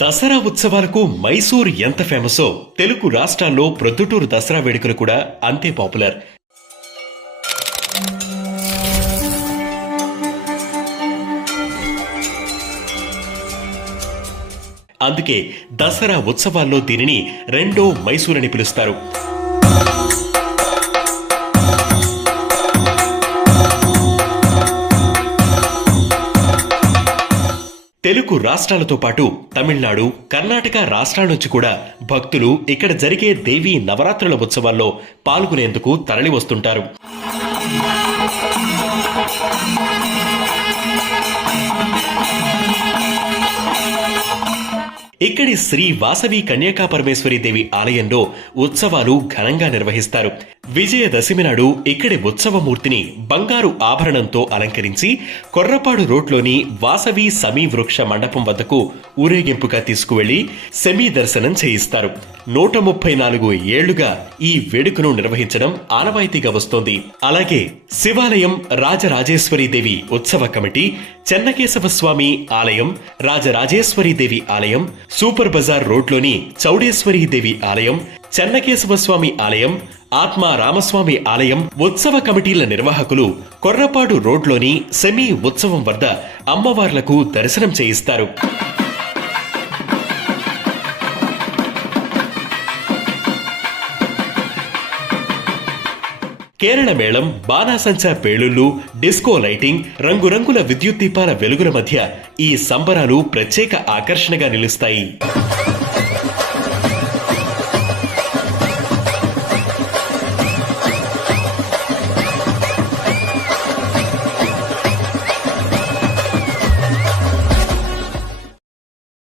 దసరా ఉత్సవాలకు మైసూర్ ఎంత ఫేమసో తెలుగు రాష్ట్రాల్లో ప్రొద్దుటూరు దసరా వేడుకలు కూడా అంతే పాపులర్. అందుకే దసరా ఉత్సవాల్లో దీనిని రెండో మైసూర్ అని పిలుస్తారు. తెలుగు రాష్ట్రాలతో పాటు తమిళనాడు, కర్ణాటక రాష్ట్రాల నుంచి కూడా భక్తులు ఇక్కడ జరిగే దేవీ నవరాత్రుల ఉత్సవాల్లో పాల్గొనేందుకు తరలి వస్తుంటారు. ఇక్కడి శ్రీ వాసవి కన్యకా పరమేశ్వరి దేవి ఆలయంలో ఉత్సవాలు ఘనంగా నిర్వహిస్తారు. విజయదశమి నాడు ఇక్కడి ఉత్సవమూర్తిని బంగారు ఆభరణంతో అలంకరించి కొర్రపాడు రోడ్లోని వాసవి సమీ వృక్ష మండపం వద్దకు ఊరేగింపుగా తీసుకువెళ్లి సెమీ దర్శనం చేయిస్తారు. 134 ఏళ్లుగా ఈ వేడుకను నిర్వహించడం ఆనవాయితీగా వస్తోంది. అలాగే శివాలయం రాజరాజేశ్వరి దేవి ఉత్సవ కమిటీ, చెన్నకేశవ స్వామి ఆలయం, రాజరాజేశ్వరి దేవి ఆలయం, సూపర్ బజార్ రోడ్లోని చౌడేశ్వరి దేవి ఆలయం, చెన్నకేశవ స్వామి ఆలయం, ఆత్మ రామస్వామి ఆలయం ఉత్సవ కమిటీల నిర్వాహకులు కొర్రపాడు రోడ్లోని సెమీ ఉత్సవం వద్ద అమ్మవార్లకు దర్శనం చేయిస్తారు. కేరళ మేళం, బాణాసంచా పేలుళ్లు, డిస్కో లైటింగ్, రంగురంగుల విద్యుత్ దీపాల వెలుగుల మధ్య ఈ సంబరాలు ప్రత్యేక ఆకర్షణగా నిలుస్తాయి.